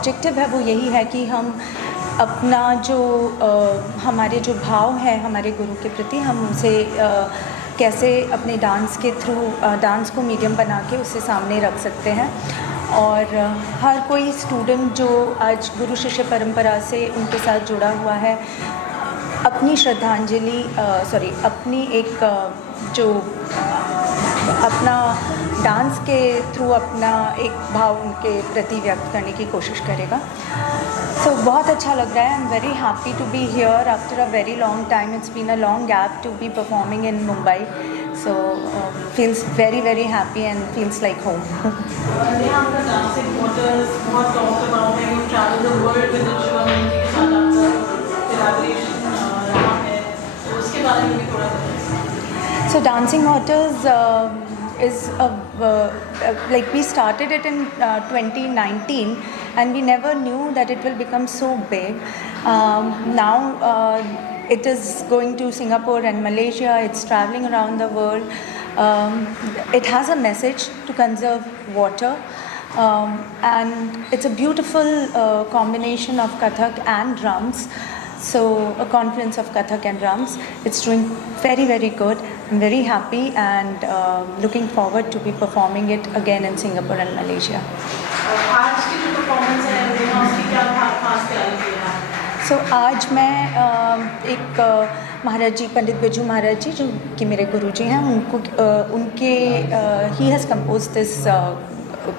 Objective है वो यही है कि हम अपना जो हमारे जो भाव है हमारे गुरु के प्रति, हम उसे कैसे अपने डांस के थ्रू डांस को मीडियम बना के उससे सामने रख सकते हैं। और हर कोई स्टूडेंट जो आज गुरु शिष्य परंपरा से उनके साथ जुड़ा हुआ है, अपनी श्रद्धांजलि अपनी एक जो अपना डांस के थ्रू अपना एक भाव उनके प्रति व्यक्त करने की कोशिश करेगा। सो बहुत अच्छा लग रहा है। I am very happy to be here after a very long time. It's been a long gap to be performing in Mumbai, so feels very very happy and feels like home. आपका डांसिंग वाटर्स बहुत talk about है, you travel the world with Shiva Mehndi के साथ आपका collaboration रहा है, तो उसके बारे में भी थोड़ा बताइए। So Dancing Waters is like we started it in 2019 and we never knew that it will become so big. Now it is going to Singapore and Malaysia. It's traveling around the world. It has a message to conserve water, and it's a beautiful combination of Kathak and drums. So a confluence of Kathak and drums. It's doing very very good. I'm very happy and looking forward to be performing it again in Singapore and Malaysia. आज की जो performance है उसकी क्या खास तैयारी है? So आज मैं एक महाराज जी, पंडित बिरजू महाराज जी, जो कि मेरे गुरुजी हैं, उनके he has composed this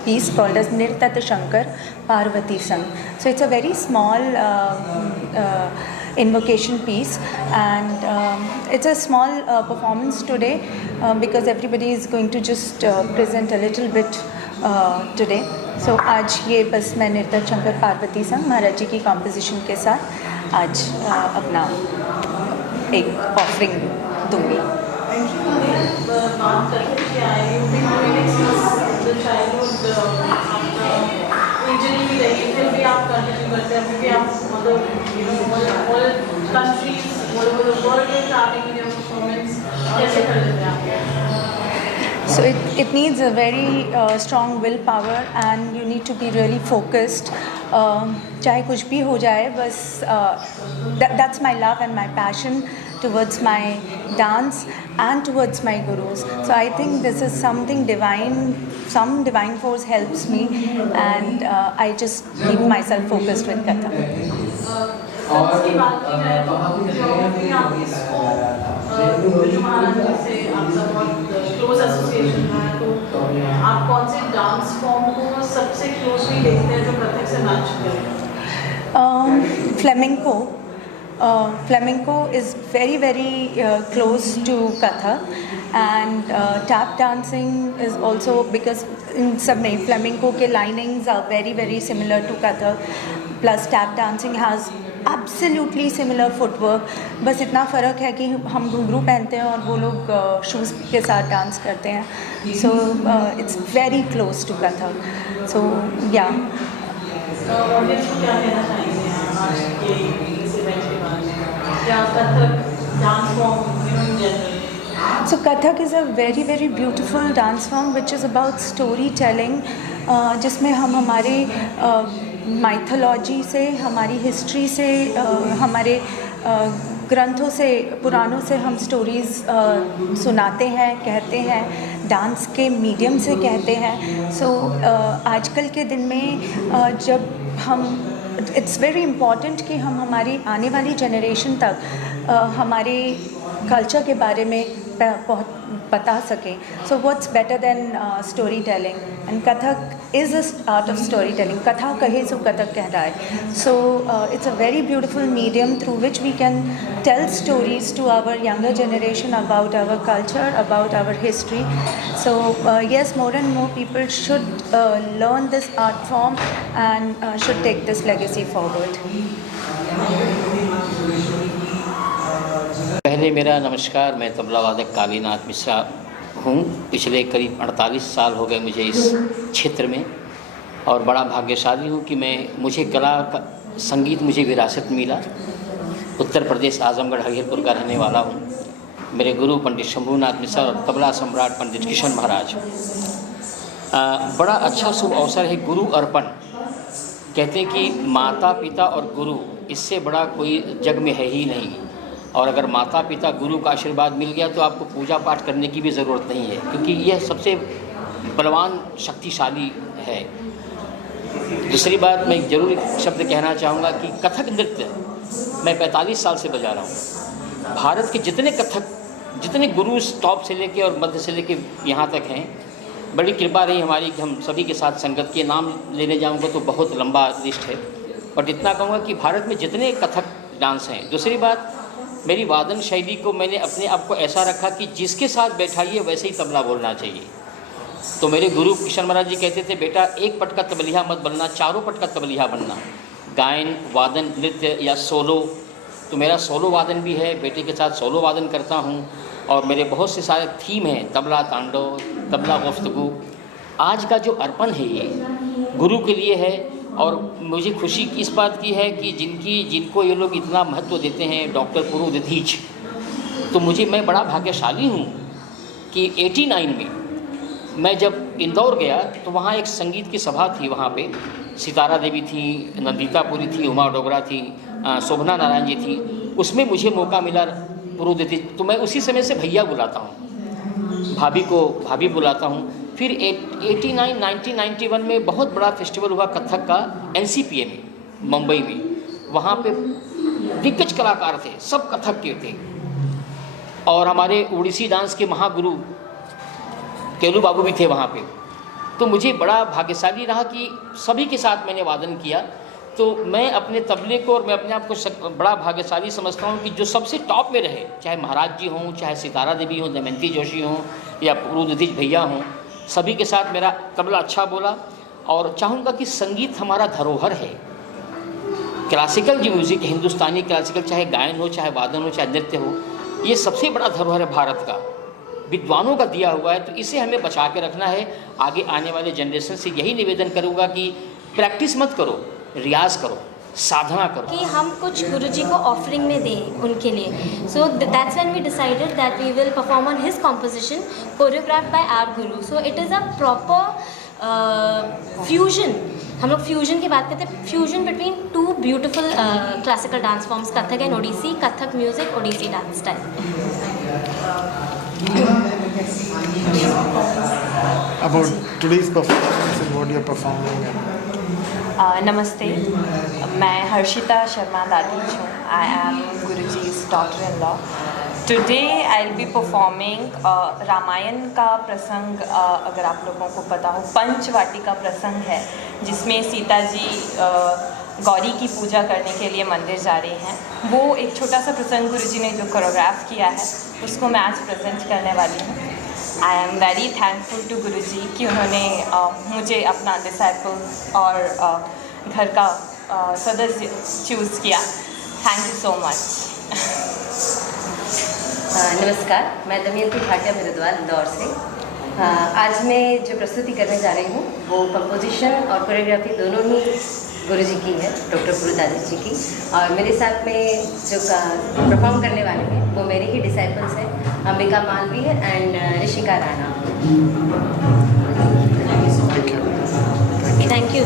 piece called as Nirtat Shankar Parvati Sang. So it's a very small invocation piece, and it's a small performance today because everybody is going to just present a little bit today. So आज ये बस मैं निर्तत शंकर पार्वती संग महाराज जी की composition के साथ आज अपना एक ऑफरिंग दूंगी। बात करते हैं I you been doing childhood injury भी रही, फिर भी आप कंटिन्यू करते हैं, फिर भी आप मतलब you know all countries all over the world में ट्रैवलिंग इन योर परफॉर्मेंस कैसे कर लेते हैं आप? So it needs a very strong willpower and you need to be really focused. चाहे कुछ भी हो जाए, बस that's my love and my passion towards my dance and towards my gurus. So I think this is something divine. Some divine force helps me, and I just keep myself focused with Kathak. इसकी बात की जाए तो जो आप इसको बिरजू महाराज जी से आपका बहुत क्लोज एसोसिएशन है, तो आप कौन से डांस फॉर्म को सबसे क्लोजली देखते हैं जो कथक से मैच करें? Flamenco. Flamenco is very very close to Kathak, and tap dancing is also, because in सब में flamenco के linings are very very similar to Kathak, plus tap dancing has absolutely similar footwork. बस इतना फ़र्क है कि हम घुंघरू पहनते हैं और वो लोग शूज़ के साथ डांस करते हैं. So it's very close to Kathak. So yeah. Audience को क्या कहना चाहेंगे आज के इस इवेंट के बारे में? क्या Kathak dance form in general? So Kathak is a very very beautiful dance form which is about storytelling, जिसमें हम हमारे माइथोलॉजी से, हमारी हिस्ट्री से, हमारे ग्रंथों से, पुराणों से हम स्टोरीज़ सुनाते हैं, कहते हैं, डांस के मीडियम से कहते हैं. सो आजकल के दिन में जब हम, इट्स वेरी इम्पॉर्टेंट कि हम हमारी आने वाली जनरेशन तक हमारे कल्चर के बारे में बता सकें. So what's better than story telling, and Kathak is a art of story telling. कथा कहे सो कथक कह रहा है. So it's a very beautiful medium through which we can tell stories to our younger generation about our culture, about our history. So yes, more and more people should learn this art form and should take this legacy forward. पहले मेरा नमस्कार. मैं तबला वादक कालीनाथ मिश्रा हूँ. पिछले करीब 48 साल हो गए मुझे इस क्षेत्र में, और बड़ा भाग्यशाली हूँ कि मुझे कला का संगीत मुझे विरासत मिला. उत्तर प्रदेश आजमगढ़ हरिहरपुर का रहने वाला हूँ. मेरे गुरु पंडित शंभूनाथ मिश्रा और तबला सम्राट पंडित किशन महाराज. बड़ा अच्छा शुभ अवसर है गुरु अर्पण. कहते हैं कि माता पिता और गुरु, इससे बड़ा कोई जग में है ही नहीं। और अगर माता पिता गुरु का आशीर्वाद मिल गया तो आपको पूजा पाठ करने की भी ज़रूरत नहीं है, क्योंकि यह सबसे बलवान शक्तिशाली है। दूसरी बात मैं ज़रूर एक शब्द कहना चाहूँगा कि कथक नृत्य मैं 45 साल से बजा रहा हूँ। भारत के जितने कथक, जितने गुरु टॉप से लेके और मध्य से लेके यहाँ तक हैं, बड़ी कृपा रही हमारी कि हम सभी के साथ संगत के नाम लेने जाऊँगा तो बहुत लंबा लिस्ट है, बट इतना कहूँगा कि भारत में जितने कथक डांस हैं। दूसरी बात, मेरी वादन शैली को मैंने अपने आप को ऐसा रखा कि जिसके साथ बैठाइए वैसे ही तबला बोलना चाहिए। तो मेरे गुरु किशन महाराज जी कहते थे, बेटा एक पट का तबलिया मत बनना, चारों पट का तबलिया बनना। गायन, वादन, नृत्य या सोलो, तो मेरा सोलो वादन भी है, बेटे के साथ सोलो वादन करता हूँ। और मेरे बहुत से सारे थीम हैं, तबला तांडव, तबला गुफ्तगू। आज का जो अर्पण है ये गुरु के लिए है। और मुझे खुशी इस बात की है कि जिनको ये लोग इतना महत्व देते हैं, डॉक्टर पुरु दधीच, तो मैं बड़ा भाग्यशाली हूँ कि 89 में मैं जब इंदौर गया तो वहाँ एक संगीत की सभा थी। वहाँ पे सितारा देवी थी, नंदिता पुरी थी, उमा डोगरा थी, शोभना नारायण जी थी। उसमें मुझे मौका मिला पुरु दधीच, तो मैं उसी समय से भैया बुलाता हूँ, भाभी को भाभी बुलाता हूँ। फिर 1991 में बहुत बड़ा फेस्टिवल हुआ कथक का NCPA में, मुंबई में। वहाँ पे दिग्गज कलाकार थे, सब कथक के थे। और हमारे ओडिसी डांस के महागुरु केलू बाबू भी थे वहाँ पे। तो मुझे बड़ा भाग्यशाली रहा कि सभी के साथ मैंने वादन किया। तो मैं अपने तबले को और मैं अपने आप को बड़ा भाग्यशाली समझता हूँ कि जो सबसे टॉप में रहे, चाहे महाराज जी हों, चाहे सितारा देवी हों, दमयंती जोशी हों या पुरु दधीच भैया हों, सभी के साथ मेरा तबला अच्छा बोला। और चाहूँगा कि संगीत हमारा धरोहर है। क्लासिकल जो म्यूज़िक, हिंदुस्तानी क्लासिकल, चाहे गायन हो, चाहे वादन हो, चाहे नृत्य हो, ये सबसे बड़ा धरोहर है भारत का, विद्वानों का दिया हुआ है। तो इसे हमें बचा के रखना है। आगे आने वाले जनरेशन से यही निवेदन करूँगा कि प्रैक्टिस मत करो, रियाज करो, साधना करो। कि हम कुछ गुरुजी को ऑफरिंग में दें उनके लिए। So that's when we decided that we will perform on his composition choreographed by our guru. So it is a proper fusion. हम लोग फ्यूजन की बात करते हैं, fusion between two beautiful classical dance forms, Kathak and Odissi, Kathak music, Odissi dance style. About today's performance and what you're performing. नमस्ते, मैं हर्षिता शर्मा दादीज हूँ। आई एम गुरुजी's daughter-in-law. Today I'll be performing Ramayan का प्रसंग। अगर आप लोगों को पता हो, पंचवाटिका प्रसंग है जिसमें सीता जी गौरी की पूजा करने के लिए मंदिर जा रही हैं। वो एक छोटा सा प्रसंग गुरुजी ने जो कोरियोग्राफ किया है उसको मैं आज प्रेजेंट करने वाली हूँ। I am very thankful to Guruji कि उन्होंने मुझे अपना डिसाइपल और घर का सदस्य चूज़ किया। Thank you so much. नमस्कार, मैं दमयंती भाटिया भरद्वाज इंदौर से। आज मैं जो प्रस्तुति करने जा रही हूँ वो कंपोजिशन और कोरियोग्राफी दोनों ही गुरुजी की है, डॉक्टर पुरु दधीच जी की। और मेरे साथ में जो परफॉर्म करने वाले हैं वो मेरे ही डिसाइपल्स हैं, Ambika Malvi and Rishika Rana. Thank you.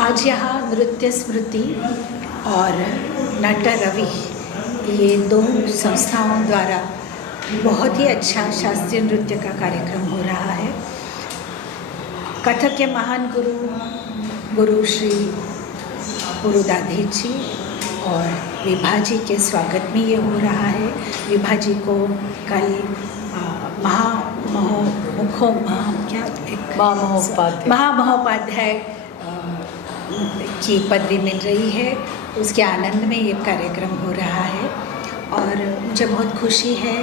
आज यहाँ नृत्य स्मृति और नट रवि, ये दो संस्थाओं द्वारा बहुत ही अच्छा शास्त्रीय नृत्य का कार्यक्रम हो रहा है। कथक के महान गुरु श्री पुरु दधीच जी और विभा जी के स्वागत में ये हो रहा है। विभा जी को कल महामहोपाध्याय की पदवी मिल रही है, उसके आनंद में ये कार्यक्रम हो रहा है। और मुझे बहुत खुशी है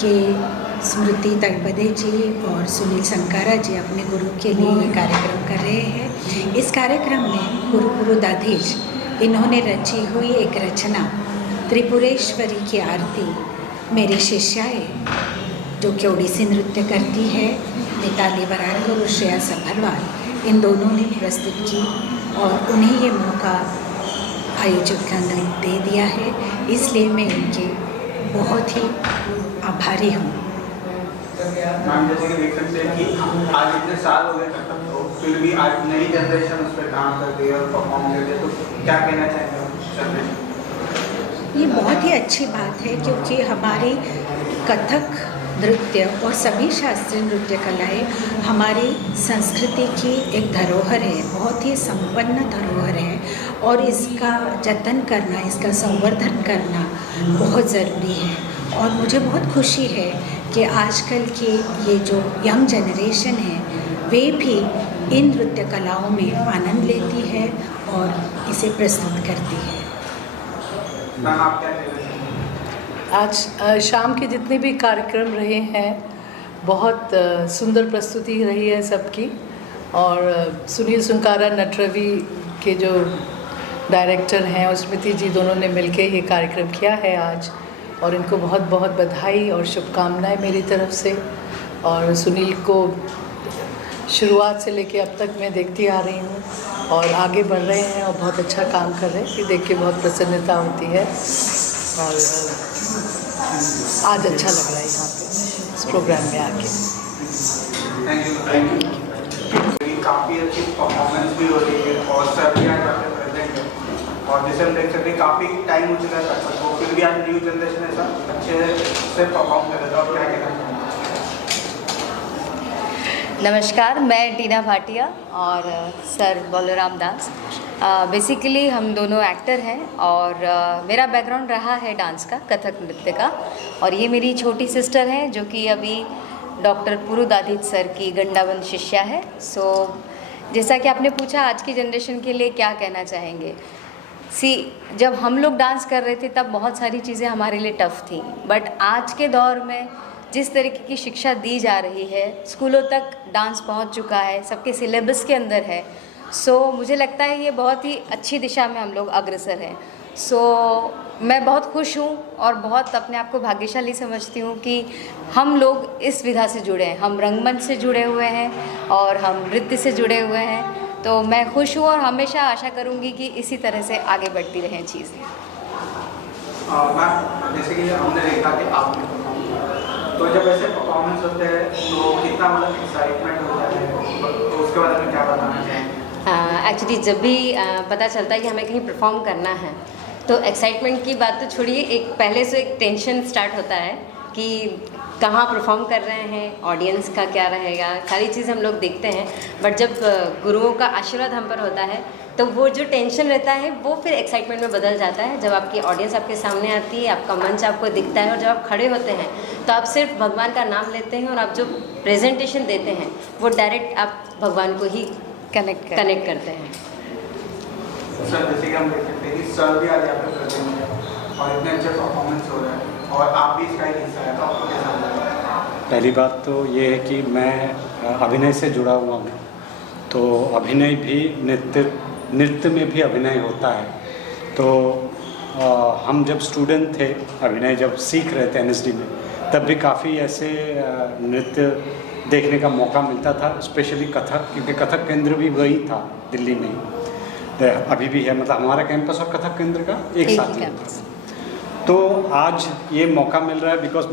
कि स्मृति तलपदे जी और सुनील संकारा जी अपने गुरु के लिए ये कार्यक्रम कर रहे हैं। इस कार्यक्रम में गुरु पुरु दधीच इन्होंने रची हुई एक रचना त्रिपुरेश्वरी की आरती मेरी शिष्याएँ जो कि ओडिसी नृत्य करती है, मिताली वराडकर और श्रेया सभरवाल, इन दोनों ने प्रस्तुत की और उन्हें ये मौका आयोजक ने दे दिया है, इसलिए मैं इनके बहुत ही आभारी हूँ। मैम जैसे कि देख सकते हैं कि आज इतने साल हो गए कथक को, फिर भी आज नई जनरेशन उस पर काम कर रही है और परफॉर्म कर रही है, तो क्या कहना चाहेंगे जनरेशन? ये बहुत ही अच्छी बात है क्योंकि हमारी कथक नृत्य और सभी शास्त्रीय नृत्य कलाएं हमारी संस्कृति की एक धरोहर है, बहुत ही संपन्न धरोहर है और इसका जतन करना, इसका संवर्धन करना बहुत ज़रूरी है। और मुझे बहुत खुशी है कि आजकल की ये जो यंग जनरेशन है वे भी इन नृत्य कलाओं में आनंद लेती है और इसे प्रस्तुत करती है। मैम आप क्या कहना चाहेंगे? आज शाम के जितने भी कार्यक्रम रहे हैं बहुत सुंदर प्रस्तुति रही है सबकी, और सुनील सुनकारा नटरवि के जो डायरेक्टर हैं और स्मृति जी दोनों ने मिलके ये कार्यक्रम किया है आज, और इनको बहुत बहुत बधाई और शुभकामनाएं मेरी तरफ से। और सुनील को शुरुआत से लेके अब तक मैं देखती आ रही हूँ और आगे बढ़ रहे हैं और बहुत अच्छा काम कर रहे हैं, ये देख के बहुत प्रसन्नता होती है और आज अच्छा लग रहा है यहाँ पे इस प्रोग्राम में आके। Thank you. काफ़ी अच्छी परफॉर्मेंस भी हो रही है और सर भी आज यहाँ पे प्रेजेंट है, और जैसे हम देख सकते हैं काफ़ी टाइम हो चुका है कथक को, फिर भी आज न्यू जनरेशन ऐसा अच्छे से परफॉर्म कर रहा था, और क्या कहना चाहेंगे? नमस्कार, मैं टीना भाटिया और सर बलराम दास। बेसिकली हम दोनों एक्टर हैं और मेरा बैकग्राउंड रहा है डांस का, कथक नृत्य का, और ये मेरी छोटी सिस्टर है जो कि अभी डॉक्टर पुरुदाधिच सर की गंडाबंद शिष्या है। सो जैसा कि आपने पूछा आज की जनरेशन के लिए क्या कहना चाहेंगे, जब हम लोग डांस कर रहे थे तब बहुत सारी चीज़ें हमारे लिए टफ़ थी, बट आज के दौर में जिस तरीके की शिक्षा दी जा रही है, स्कूलों तक डांस पहुंच चुका है, सबके सिलेबस के अंदर है। सो मुझे लगता है ये बहुत ही अच्छी दिशा में हम लोग अग्रसर हैं। सो मैं बहुत खुश हूँ और बहुत अपने आप को भाग्यशाली समझती हूँ कि हम लोग इस विधा से जुड़े हैं, हम रंगमंच से जुड़े हुए हैं और हम नृत्य से जुड़े हुए हैं। तो मैं खुश हूँ और हमेशा आशा करूँगी कि इसी तरह से आगे बढ़ती रहें चीज़ें। मैम जैसे कि हमने देखा कि आपने तो जब ऐसे परफॉर्मेंस होते हैं तो कितना मतलब एक्साइटमेंट होता है, तो उसके बारे में क्या बताना चाहेंगे? एक्चुअली जब भी पता चलता है कि हमें कहीं परफॉर्म करना है तो एक्साइटमेंट की बात तो छोड़िए, एक पहले से एक टेंशन स्टार्ट होता है कि कहाँ परफॉर्म कर रहे हैं, ऑडियंस का क्या रहेगा, सारी चीज़ हम लोग देखते हैं। बट जब गुरुओं का आशीर्वाद हम पर होता है तो वो जो टेंशन रहता है वो फिर एक्साइटमेंट में बदल जाता है। जब आपकी ऑडियंस आपके सामने आती है, आपका मंच आपको दिखता है और जब आप खड़े होते हैं तो आप सिर्फ भगवान का नाम लेते हैं और आप जो प्रेजेंटेशन देते हैं वो डायरेक्ट आप भगवान को ही कनेक्ट करते हैं। सर जैसे कि हम देख सकते हैं कि सर भी आज यहाँ पे प्रेजेंट है और इतने अच्छे परफॉर्मेंस हो रहे हैं और आप भी इसका एक हिस्सा है, तो आपको कैसा लग रहा है? पहली बात तो ये है कि मैं अभिनय से जुड़ा हुआ हूँ, तो अभिनय भी नृत्य में भी अभिनय होता है। तो हम जब स्टूडेंट थे, अभिनय जब सीख रहे थे NSD में, तब भी काफ़ी ऐसे नृत्य देखने का मौका मिलता था, स्पेशली कथक, क्योंकि कथक केंद्र भी वही था दिल्ली में, अभी भी है, मतलब हमारा कैंपस और कथक केंद्र का एक साथ ही है। तो आज ये मौका मिल रहा है because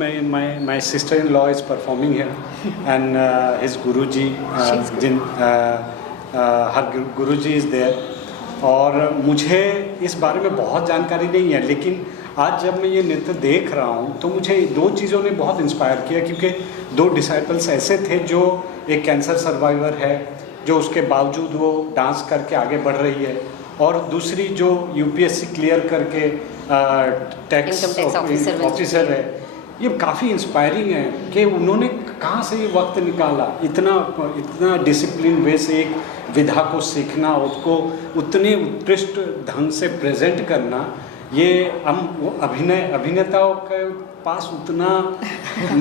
my sister in law is performing here and his Guruji her Guruji is there, और मुझे इस बारे में बहुत जानकारी नहीं है, लेकिन आज जब मैं ये नृत्य देख रहा हूँ तो मुझे दो चीज़ों ने बहुत इंस्पायर किया, क्योंकि दो डिसाइपल्स ऐसे थे जो एक कैंसर सर्वाइवर है जो उसके बावजूद वो डांस करके आगे बढ़ रही है, और दूसरी जो UPSC क्लियर करके टैक्स ऑफिसर है। ये काफ़ी इंस्पायरिंग है कि उन्होंने कहाँ से ये वक्त निकाला, इतना डिसिप्लिन वे से एक विधा को सीखना, उसको उतने उत्कृष्ट ढंग से प्रेजेंट करना। ये हम अभिनेताओं के पास उतना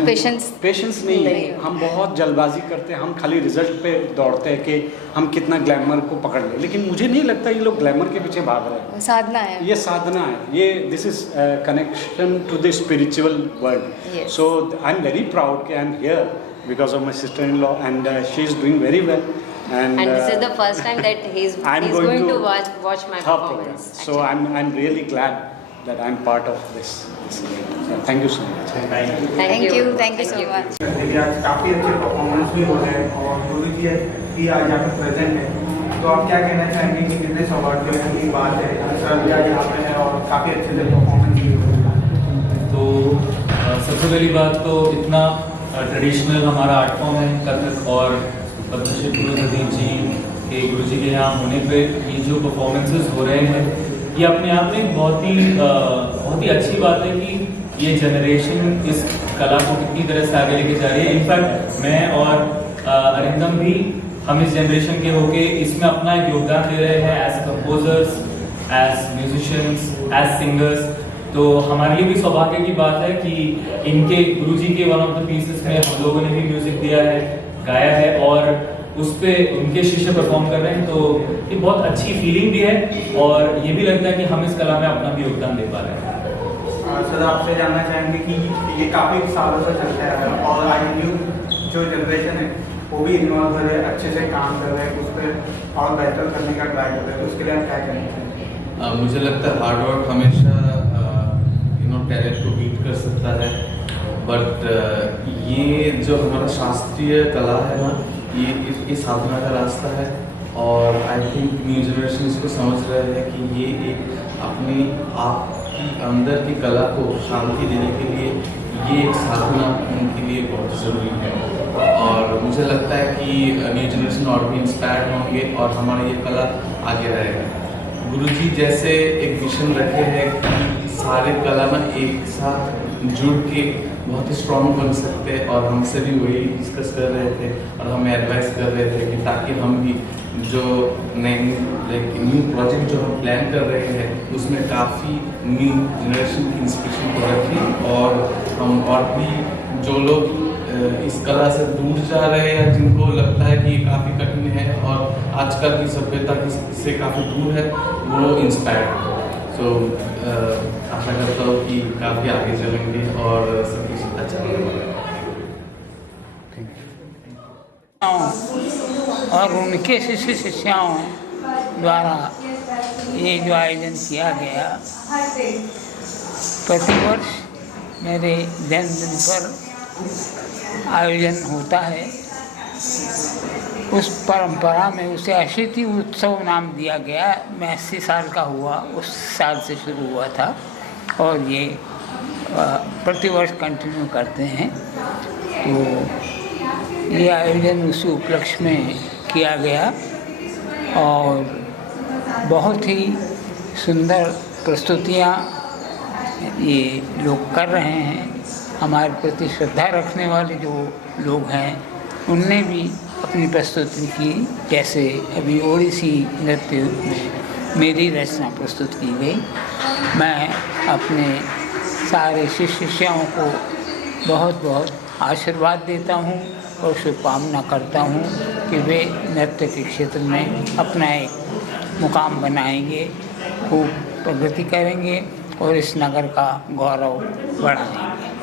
पेशेंस नहीं है, हम बहुत जल्दबाजी करते हैं, हम खाली रिजल्ट पे दौड़ते हैं कि हम कितना ग्लैमर को पकड़ लें, लेकिन मुझे नहीं लगता ये लोग ग्लैमर के पीछे भाग रहे हैं। साधना है, ये साधना है, ये this is connection to the spiritual world. So I am very proud कि I am here because of my sister in law and she is doing very well. And this is the first time that he's going to watch my performance. So I'm really glad that I'm part of this event. So thank you so much. Thank you so much. देखिए आज काफ़ी अच्छे performance भी हो रहे हैं और गुरु जी भी आज यहाँ पे प्रेजेंट है, तो आप क्या कहना चाहेंगे कि कितने अवार्ड जो है की बात है, सर भी आज यहाँ पे है और काफ़ी अच्छे से परफॉर्मेंस भी हो रहा है। तो सबसे पहली बात तो इतना ट्रेडिशनल हमारा आर्ट फॉर्म है कथक, और पद्मश्री गुरुदीप जी के गुरु जी के यहाँ होने पे ये जो परफॉर्मेंसेस हो रहे हैं, ये अपने आप में बहुत ही अच्छी बात है कि ये जनरेशन इस कला को कितनी तरह से आगे लेके जा रही है। इनफैक्ट मैं और अरिंदम भी हम इस जनरेशन के होके इसमें अपना एक योगदान दे रहे हैं as composers, as musicians, as singers. तो हमारे लिए भी सौभाग्य की बात है कि इनके गुरुजी के वन ऑफ द पीसेस में हम लोगों ने भी म्यूजिक दिया है, गाया है, और उस पर उनके शिष्य परफॉर्म कर रहे हैं। तो ये बहुत अच्छी फीलिंग भी है और ये भी लगता है कि हम इस कला में अपना भी योगदान दे पा रहे हैं। सर आपसे जानना चाहेंगे कि ये काफ़ी सालों से चलता है और आज न्यू जो जनरेशन है वो भी इन्वॉल्व हो रहे हैं, अच्छे से काम कर रहे हैं, उस पर और बेहतर करने का ट्राई कर रहे हैं, तो उसके लिए आप क्या कहेंगे? मुझे लगता है हार्ड वर्क हमेशा टैलेंट को बीट कर सकता है, बट ये जो हमारा शास्त्रीय कला है ना, ये साधना का रास्ता है, और आई थिंक न्यू जनरेशन इसको समझ रहे हैं कि ये एक अपने आप की अंदर की कला को शांति देने के लिए ये एक साधना उनके लिए बहुत ज़रूरी है। और मुझे लगता है कि न्यू जनरेशन और भी इंस्पायर्ड होंगे और हमारा ये कला आगे रहेगा। गुरुजी जैसे एक विजन रखे हैं कि सारे कला में एक साथ जुड़ के बहुत ही स्ट्रॉन्ग बन सकते हैं, और हमसे भी वही डिस्कस कर रहे थे और हमें एडवाइस कर रहे थे कि ताकि हम भी जो नए न्यू प्रोजेक्ट जो हम प्लान कर रहे हैं उसमें काफ़ी न्यू जनरेशन की इंस्पिरेशन को रखें, और हम और भी जो लोग इस कला से दूर जा रहे हैं, जिनको लगता है कि ये काफ़ी कठिन है और आजकल की सभ्यता से काफ़ी दूर है, वो इंस्पायर्ड। तो आशा करता हूँ कि काफ़ी आगे चलेंगे और सब कुछ अच्छा होगा। और उनके शिष्य शिष्याओं द्वारा ये जो आयोजन किया गया, प्रतिवर्ष मेरे जन्मदिन पर आयोजन होता है। उस परंपरा में उसे अतिथि उत्सव नाम दिया गया। मैं 80 साल का हुआ, उस साल से शुरू हुआ था और ये प्रतिवर्ष कंटिन्यू करते हैं। तो ये आयोजन उसी उपलक्ष्य में किया गया और बहुत ही सुंदर प्रस्तुतियाँ ये लोग कर रहे हैं। हमारे प्रति श्रद्धा रखने वाले जो लोग हैं उनने भी अपनी प्रस्तुति की, जैसे अभी ओडिसी नृत्य में मेरी रचना प्रस्तुत की गई। मैं अपने सारे शिष्यों को बहुत बहुत आशीर्वाद देता हूँ और शुभकामना करता हूँ कि वे नृत्य के क्षेत्र में अपना एक मुकाम बनाएंगे, खूब प्रगति करेंगे और इस नगर का गौरव बढ़ाएंगे।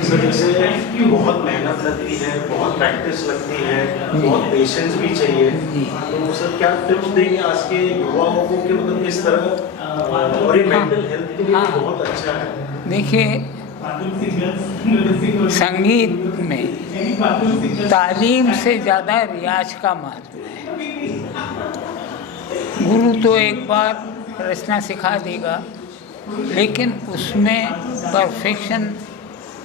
जैसे बहुत मेहनत लगती है, बहुत प्रैक्टिस लगती है, बहुत पेशेंस भी चाहिए, तो सर क्या टिप्स देंगे आज के युवाओं को कि मतलब किस तरह, और ये मेंटल हेल्थ के लिए बहुत अच्छा है। देखिए, संगीत में तालीम से ज़्यादा रियाज का महत्व है। गुरु तो एक बार रचना सिखा देगा, लेकिन उसमें परफेक्शन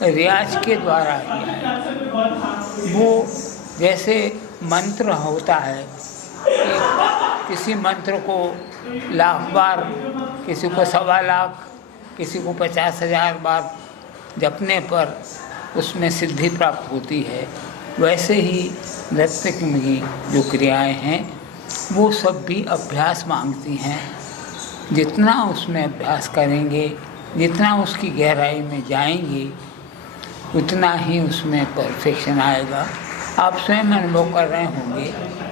रियाज के द्वारा ही है। वो जैसे मंत्र होता है, किसी मंत्र को लाख बार, किसी को 1.25 लाख, किसी को 50,000 बार जपने पर उसमें सिद्धि प्राप्त होती है, वैसे ही नृत्य की जो क्रियाएं हैं वो सब भी अभ्यास मांगती हैं। जितना उसमें अभ्यास करेंगे, जितना उसकी गहराई में जाएंगे, उतना ही उसमें परफेक्शन आएगा। आप स्वयं अनुभव कर रहे होंगे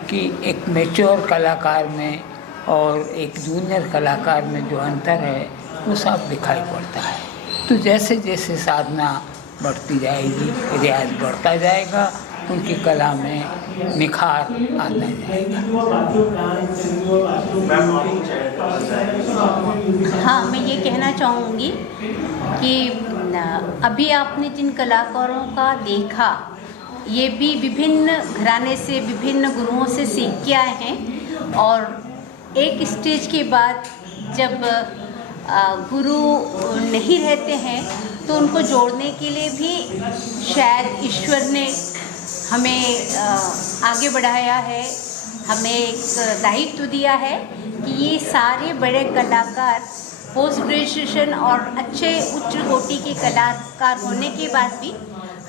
कि एक मैच्योर कलाकार में और एक जूनियर कलाकार में जो अंतर है वो सब दिखाई पड़ता है। तो जैसे जैसे साधना बढ़ती जाएगी, रियाज बढ़ता जाएगा उनकी कला में निखार आता जाएगा। हाँ, मैं ये कहना चाहूँगी कि अभी आपने जिन कलाकारों का देखा, ये भी विभिन्न घराने से, विभिन्न गुरुओं से सीख के आए हैं। और एक स्टेज के बाद जब गुरु नहीं रहते हैं तो उनको जोड़ने के लिए भी शायद ईश्वर ने हमें आगे बढ़ाया है, हमें एक दायित्व दिया है कि ये सारे बड़े कलाकार पोस्ट ग्रेजुएशन और अच्छे उच्च कोटि के कलाकार होने के बाद भी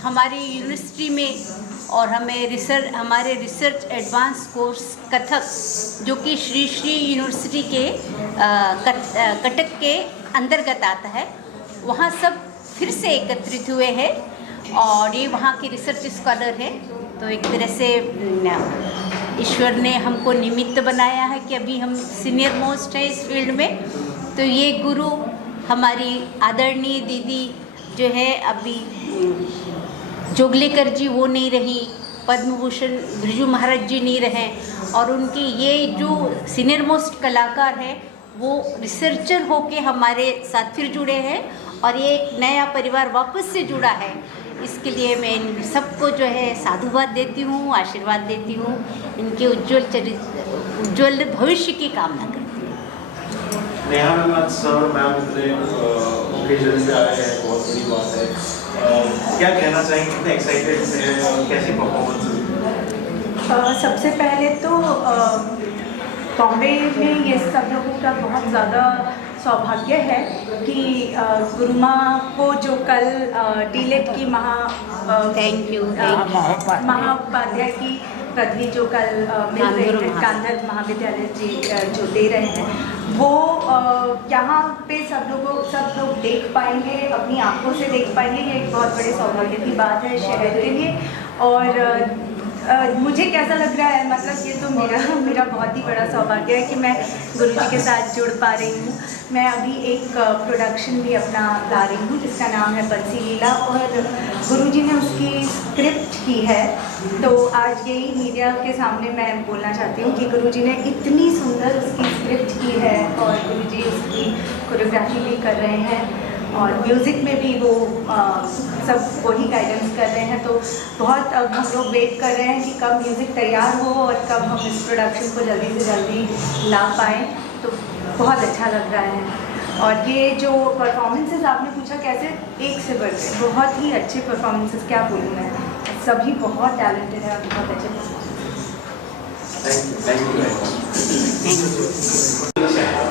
हमारी यूनिवर्सिटी में और हमारे रिसर्च एडवांस कोर्स कथक, जो कि श्री श्री यूनिवर्सिटी के कटक के अंतर्गत आता है, वहाँ सब फिर से एकत्रित हुए हैं और ये वहाँ के रिसर्च स्कॉलर हैं। तो एक तरह से ईश्वर ने हमको निमित्त बनाया है कि अभी हम सीनियर मोस्ट हैं इस फील्ड में। तो ये गुरु हमारी आदरणीय दीदी जो है अभी जोगलेकर जी वो नहीं रही, पद्म भूषण बिरजू महाराज जी नहीं रहे, और उनके ये जो सीनियर मोस्ट कलाकार हैं वो रिसर्चर होके हमारे साथ फिर जुड़े हैं और ये एक नया परिवार वापस से जुड़ा है। इसके लिए मैं इन सबको जो है साधुवाद देती हूँ, आशीर्वाद देती हूँ, इनके उज्ज्वल भविष्य की कामना करती हूँ। नेहा मैम आज सर मैम इतने ओकेजन पे आए हैं, बहुत बड़ी बात है। क्या कहना चाहेंगे, कितने एक्साइटेड हैं और कैसी परफॉर्मेंस है? सबसे पहले तो बॉम्बे में ये सब लोगों का बहुत ज़्यादा सौभाग्य है कि गुरुमा को जो कल डीलेट की महाउपाध्याय की पदवी जो कल मिल रही है गांधर महाविद्यालय जी जो दे रहे हैं, वो यहाँ पे सब लोग देख पाएंगे, अपनी आंखों से देख पाएंगे। ये एक बहुत बड़े सौभाग्य की बात है शहर के लिए। और मुझे कैसा लग रहा है, मतलब ये तो मेरा बहुत ही बड़ा सौभाग्य है कि मैं गुरुजी के साथ जुड़ पा रही हूँ। मैं अभी एक प्रोडक्शन भी अपना ला रही हूँ जिसका नाम है बंसी लीला, और गुरुजी ने उसकी स्क्रिप्ट की है। तो आज यही मीडिया के सामने मैं बोलना चाहती हूँ कि गुरुजी ने इतनी सुंदर उसकी स्क्रिप्ट की है और गुरुजी उसकी कोरियोग्राफी भी कर रहे हैं और म्यूज़िक में भी वो सब वही गाइडेंस कर रहे हैं। तो बहुत अब हम लोग वेट कर रहे हैं कि कब म्यूज़िक तैयार हो और कब हम इस प्रोडक्शन को जल्दी से जल्दी ला पाएँ। तो बहुत अच्छा लग रहा है। और ये जो परफॉर्मेंसेस आपने पूछा कैसे, एक से बढ़ के बहुत ही अच्छे परफॉर्मेंसेस, क्या बोलूँ मैं, सभी बहुत टैलेंटेड है और बहुत अच्छे।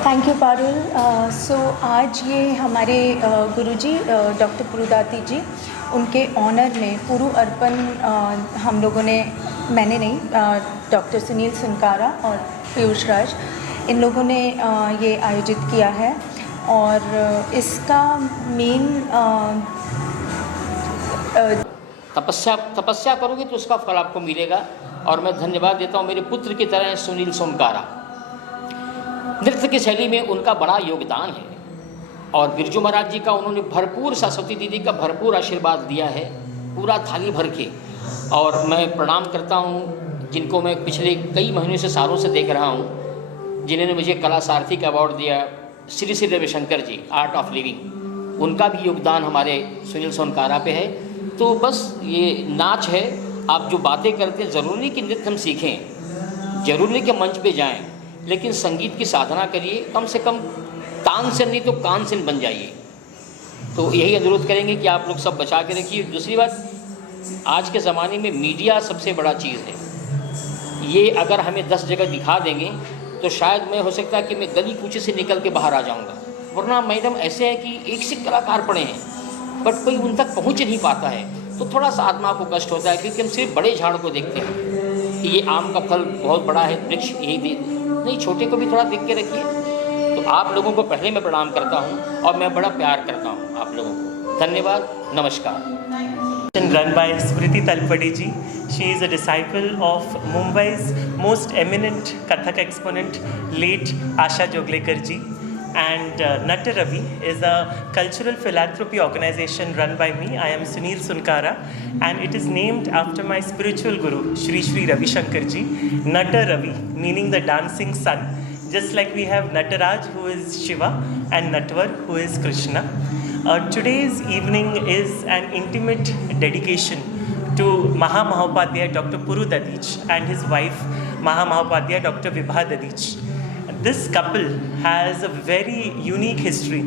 Thank you Parul. सो आज ये हमारे गुरुजी डॉक्टर पुरुदाती जी, उनके ऑनर में पुरु अर्पण हम लोगों ने, मैंने नहीं, डॉक्टर सुनील सुनकारा और पीयूष राज, इन लोगों ने ये आयोजित किया है। और इसका मेन तपस्या करोगे तो उसका फल आपको मिलेगा। और मैं धन्यवाद देता हूँ मेरे पुत्र की तरह सुनील सोनकारा। नृत्य की शैली में उनका बड़ा योगदान है और बिरजू महाराज जी का उन्होंने भरपूर, सरस्वती दीदी का भरपूर आशीर्वाद दिया है, पूरा थाली भर के। और मैं प्रणाम करता हूँ जिनको मैं पिछले कई महीनों से, सालों से देख रहा हूँ, जिन्होंने मुझे कला सारथी का अवार्ड दिया, श्री श्री रविशंकर जी, आर्ट ऑफ लिविंग, उनका भी योगदान हमारे सुनील सोनकारा पे है। तो बस ये नाच है, आप जो बातें करते हैं, ज़रूरी नहीं कि नृत्य हम सीखें, ज़रूरी नहीं कि मंच पे जाएं, लेकिन संगीत की साधना करिए, कम से कम तानसेन नहीं तो कानसेन बन जाइए। तो यही अनुरोध करेंगे कि आप लोग सब बचा के रखिए। दूसरी बात, आज के ज़माने में मीडिया सबसे बड़ा चीज़ है। ये अगर हमें 10 जगह दिखा देंगे तो शायद मैं, हो सकता है कि मैं गली कूचे से निकल के बाहर आ जाऊँगा। वरना मैडम ऐसे है कि एक से कलाकार पड़े हैं बट कोई उन तक पहुँच नहीं पाता है, तो थोड़ा सा आत्मा को कष्ट होता है, क्योंकि हम सिर्फ बड़े झाड़ को देखते हैं कि ये आम का फल बहुत बड़ा है, वृक्ष यही नहीं, छोटे को भी थोड़ा देख के रखिए। तो आप लोगों को पहले मैं प्रणाम करता हूँ और मैं बड़ा प्यार करता हूँ आप लोगों को। धन्यवाद, नमस्कार। Run by Smriti Talpade ji. She is a disciple of Mumbai's most eminent Kathak exponent, late Asha Joglekar ji. And Natta Ravi is a cultural philanthropy organization run by me. I am Sunil Sunkara, and it is named after my spiritual guru, Shri Shri Ravi Shankar Ji. Natta Ravi, meaning the dancing sun. Just like we have Nataraj, who is Shiva, and Natwar, who is Krishna. Today's evening is an intimate dedication to Maha Mahopadhyay Dr. Puru Dadich and his wife Maha Mahopadhyay Dr. Vibha Dadich. This couple has a very unique history.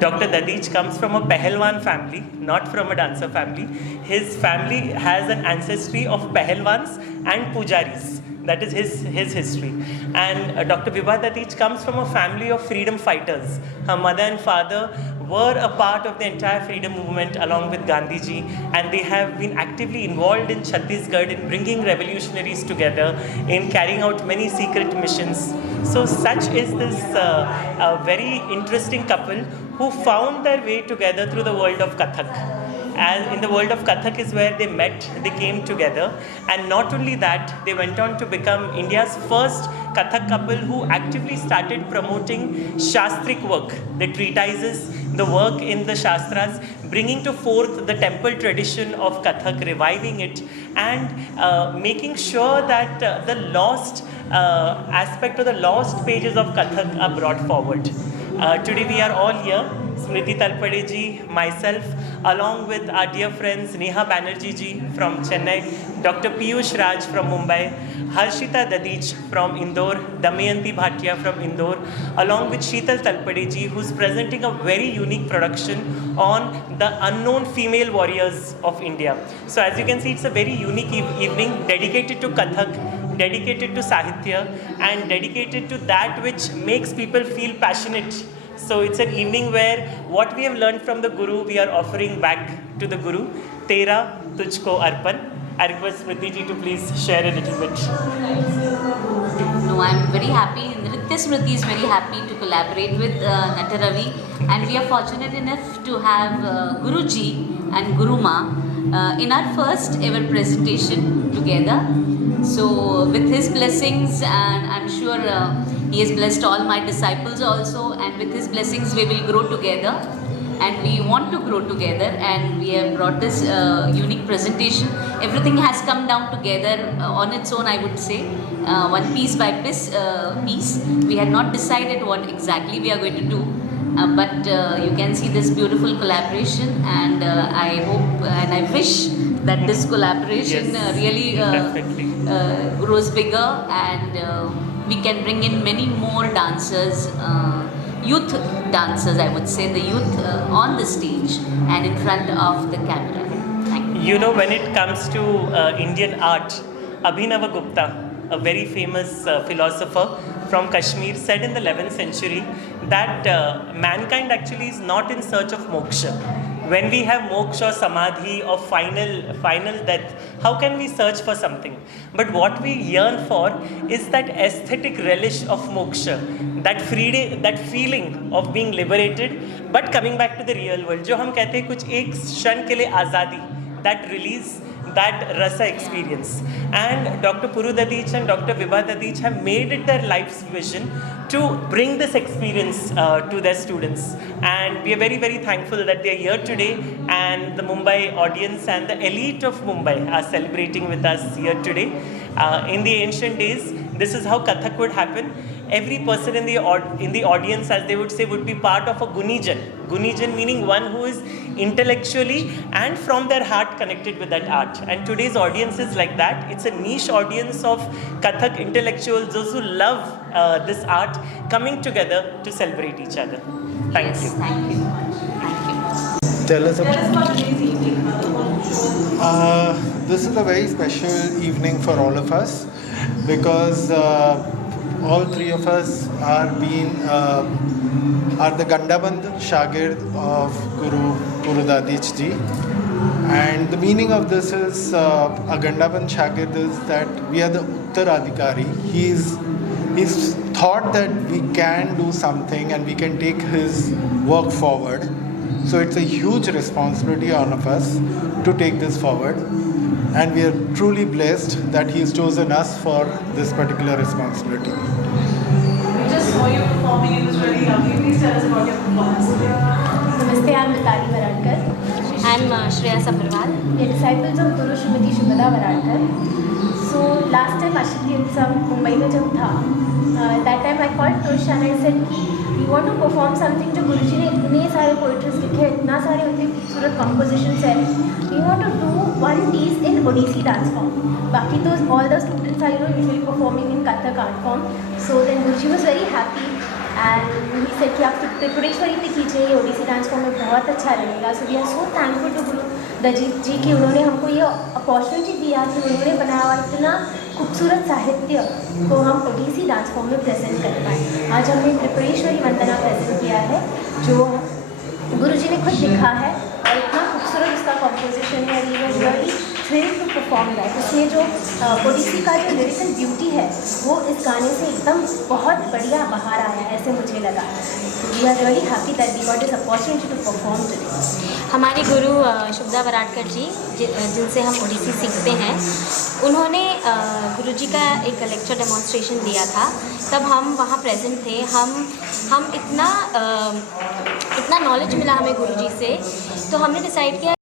Dr. Dadich comes from a Pahalwan family, not from a dancer family. His family has an ancestry of Pahalwans and Pujaris. That is his history. And Dr. Vibha Dadich comes from a family of freedom fighters. Her mother and father were a part of the entire freedom movement along with Gandhiji, and they have been actively involved in Chhattisgarh in bringing revolutionaries together, in carrying out many secret missions. So such is this very interesting couple who found their way together through the world of Kathak. And in the world of Kathak is where they met, they came together, and not only that, they went on to become India's first Kathak couple who actively started promoting Shastrik work, the treatises, the work in the Shastras, bringing to forth the temple tradition of Kathak, reviving it, and making sure that the lost aspect or the lost pages of Kathak are brought forward. Today we are all here, Smriti Talpade ji, myself, along with our dear friends Neha Banerjee ji from Chennai, Dr. Piyush Raj from Mumbai, Harshita Dadich from Indore, Damayanti Bhatia from Indore, along with Sheetal Talpade ji, who's presenting a very unique production on the unknown female warriors of India. So as you can see, it's a very unique evening dedicated to Kathak, dedicated to Sahitya, and dedicated to that which makes people feel passionate. So it's an evening where what we have learned from the Guru, we are offering back to the Guru. Tera Tujhko Arpan. I request Smriti ji to please share a little bit. No, I'm very happy. Nritya Smriti is very happy to collaborate with Natta Ravi, and we are fortunate enough to have Guruji and Guru Ma in our first ever presentation together. So with his blessings, and I'm sure he has blessed all my disciples also, and with his blessings we will grow together, and we want to grow together, and we have brought this unique presentation. Everything has come down together on its own, I would say, one piece by piece. We had not decided what exactly we are going to do, but you can see this beautiful collaboration, and I hope and I wish that this collaboration really grows bigger, and we can bring in many more dancers, youth dancers, I would say, the youth on the stage and in front of the camera. Thank you. You know, when it comes to Indian art, Abhinava Gupta, a very famous philosopher from Kashmir, said in the 11th century that mankind actually is not in search of moksha. When we have moksha or samadhi or final death, how can we search for something? But what we yearn for is that aesthetic relish of moksha, that freedom, that feeling of being liberated, but coming back to the real world. जो हम कहते हैं कुछ एक क्षण के लिए आज़ादी, that release, that rasa experience. And Dr. Puru Dadich and Dr. Vibha Dadich have made it their life's vision to bring this experience to their students. And we are very, very thankful that they are here today, and the Mumbai audience and the elite of Mumbai are celebrating with us here today. In the ancient days, this is how Kathak would happen. Every person in the audience, as they would say, would be part of a Gunijan. Gunijan meaning one who is intellectually and from their heart connected with that art. And today's audience is like that. It's a niche audience of Kathak intellectuals, those who love this art, coming together to celebrate each other. Thank you. Thank you. Thank you. Tell us about today's evening. This is a very special evening for all of us, because all three of us are the Gandaband Shagird of Guru Puru Dadich ji. And the meaning of this is, a Gandaband Shagird is that we are the Uttaradhikari. He's thought that we can do something and we can take his work forward. So it's a huge responsibility on of us to take this forward. And we are truly blessed that he has chosen us for this particular responsibility. We just saw you perform performing. It was really lovely. Please tell us about your performance today. Namaste, I'm Mitali Varadkar. I'm Shreya Sabharwal. We are disciples of Guru Srimati Shubhada Varadkar. So last time Ashiti Utsav Mumbai में जब था, that time I called Tush and I said कि we want to perform something जो गुरुजी ने इतने सारे poetries लिखे, इतना सारे उनके खूबसूरत compositions हैं. We want to do one piece in Odissi dance form. बाकी तो all the students are usually performing in Kathak art form. So then Guruji was very happy. And he said कि आप त्रिपुरेश्वरी पे कीजिए, ये ओडिसी डांस फॉर्म में बहुत अच्छा रहेगा. So we are so thankful to Guru Dajit जी कि उन्होंने हमको ये अपॉर्चुनिटी दिया कि उन्होंने बनाया और इतना खूबसूरत साहित्य को हम ओडिसी डांस फॉर्म में प्रेजेंट कर पाए. आज हमने त्रिपुरेश्वरी वंदना प्रेजेंट किया है जो गुरु जी ने खुद लिखा है और इतना खूबसूरत उसका कॉम्पोजिशन है. We were really thrilled to perform that. उसमें जो ओडिसी का जो लिरिकल ब्यूटी है वो इस गाने से एकदम बहुत बढ़िया बाहर आया है, ऐसे मुझे लगा. We are really happy that we got this opportunity to perform today. हमारे गुरु शुभदा वराडकर जी जिनसे हम ओडिसी सीखते हैं, उन्होंने गुरुजी का एक लेक्चर डेमोन्स्ट्रेशन दिया था. तब हम वहाँ प्रेजेंट थे. हम इतना नॉलेज मिला हमें गुरुजी से, तो हमने डिसाइड किया